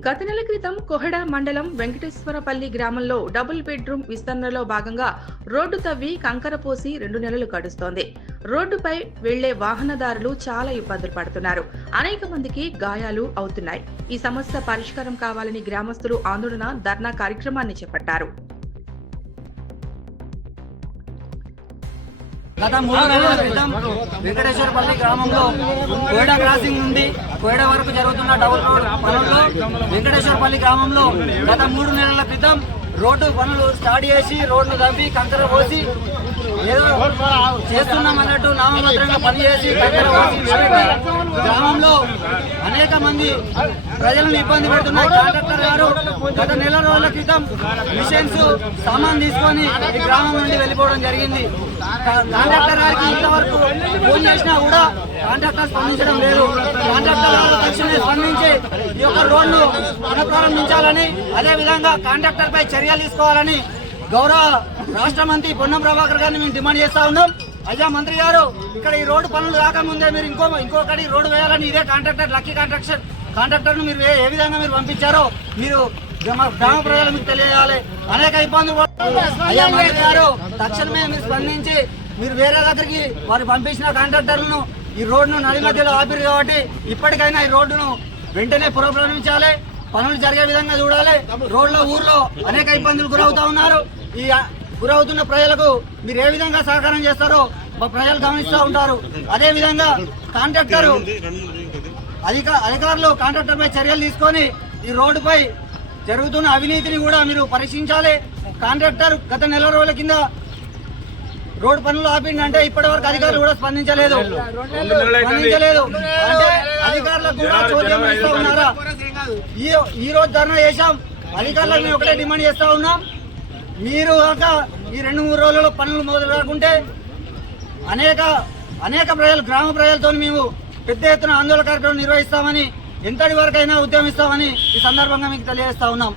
గత నెల క్రితం కొహెడ మండలం వెంకటేశ్వరపల్లి గ్రామంలో డబుల్ బెడ్రూమ్ విస్తరణలో భాగంగా రోడ్డు తవ్వి కంకర పోసి రెండు నెలలు గడుస్తోంది. రోడ్డుపై వెళ్ళే వాహనదారులు చాలా ఇబ్బందులు పడుతున్నారు. అనేక మందికి గాయాలు అవుతున్నాయి. ఈ సమస్య పరిష్కారం కావాలని గ్రామస్తులు ఆందోళన ధర్నా కార్యక్రమాన్ని చేపట్టారు. గత మూడు నెలల క్రితం వెంకటేశ్వరపల్లి గ్రామంలో కోయడా క్రాసింగ్ నుండి కోయడ వరకు జరుగుతున్న డబుల్ రోడ్ పనుల్లో వెంకటేశ్వరపల్లి గ్రామంలో గత మూడు నెలల క్రితం రోడ్డు పనులు స్టార్ట్ చేసి రోడ్డు తవ్వి కంకర పోసి ఏదో చేస్తున్నాం అన్నట్టు నామమాత్రంగా పనిచేసి కంకర పోసి విడిచిపెట్టి అనేక మంది ప్రజలను ఇబ్బంది పెడుతున్న కాంట్రాక్టర్ గారు గత నెల రోజుల క్రితం మిషన్స్ సామాన్ తీసుకొని ఈ గ్రామం నుండి వెళ్ళిపోవడం జరిగింది. కాంట్రాక్టర్ గారికి ఇంతవరకు ఫోన్ చేసినా కూడా కాంట్రాక్టర్ స్పందించడం లేదు. కాంట్రాక్టర్ గారు తక్షణమే స్పందించి ఈ యొక్క రోడ్ను పునఃప్రారంభించాలని అదే విధంగా కాంట్రాక్టర్ పై చర్యలు తీసుకోవాలని గౌరవ రాష్ట్ర మంత్రి పొన్నం ప్రభాకర్ గారిని మేము డిమాండ్ చేస్తా ఉన్నాం. అయ్యా మంత్రి గారు ఇక్కడ ఈ రోడ్డు పనులు కాకముందే మీరు ఇంకో ఇంకొకటి రోడ్డు వేయాలని ఇదే కాంట్రాక్టర్ లక్కీ కాంట్రాక్షన్ కాంట్రాక్టర్ను మీరు ఏ- విధంగా మీరు పంపించారో మీరు గ్రామ ప్రజలు మీకు తెలియజేయాలి అనేక ఇబ్బందులు పడుతున్నారు. అయ్యా మంత్రి గారు తక్షణమే మీరు స్పందించి మీరు వేరే దగ్గరికి వారు పంపించిన కాంట్రాక్టర్లను ఈ రోడ్డును నడి మధ్యలో ఆపిరు కాబట్టి ఇప్పటికైనా ఈ రోడ్డును వెంటనే పునఃప్రారంభించాలి. పనులు జరిగే విధంగా చూడాలి. రోడ్ల ఊర్లో అనేక ఇబ్బందులు గురవుతా ఉన్నారు. ఈ గురవుతున్న ప్రజలకు మీరు ఏ విధంగా సహకారం చేస్తారో మా ప్రజలు గమనిస్తూ ఉంటారు. అదే విధంగా కాంట్రాక్టర్ అధిక అధికారులు కాంట్రాక్టర్పై చర్యలు తీసుకొని ఈ రోడ్డుపై జరుగుతున్న అవినీతిని కూడా మీరు పరీక్షించాలి. కాంట్రాక్టర్ గత నెల రోజుల కింద రోడ్డు పనులు ఆపిండంటే ఇప్పటి వరకు అధికారులు కూడా స్పందించలేదు. స్పందించలేదు. అంటే అధికారులకు కూడా చోద్యం చేస్తా ఉన్నారా? ఈ ఈ రోజు ధర్నా చేశాం. అధికారులకు మేము ఒకటే డిమాండ్ చేస్తా ఉన్నాం. మీరు కాక ఈ రెండు మూడు రోజుల్లో పనులు మొదలు కాకుంటే అనేక అనేక ప్రజలు గ్రామ ప్రజలతో మేము పెద్ద ఎత్తున ఆందోళన కార్యక్రమం నిర్వహిస్తామని ఎంతటి వరకైనా ఉద్యమిస్తామని ఈ సందర్భంగా మీకు తెలియజేస్తా ఉన్నాం.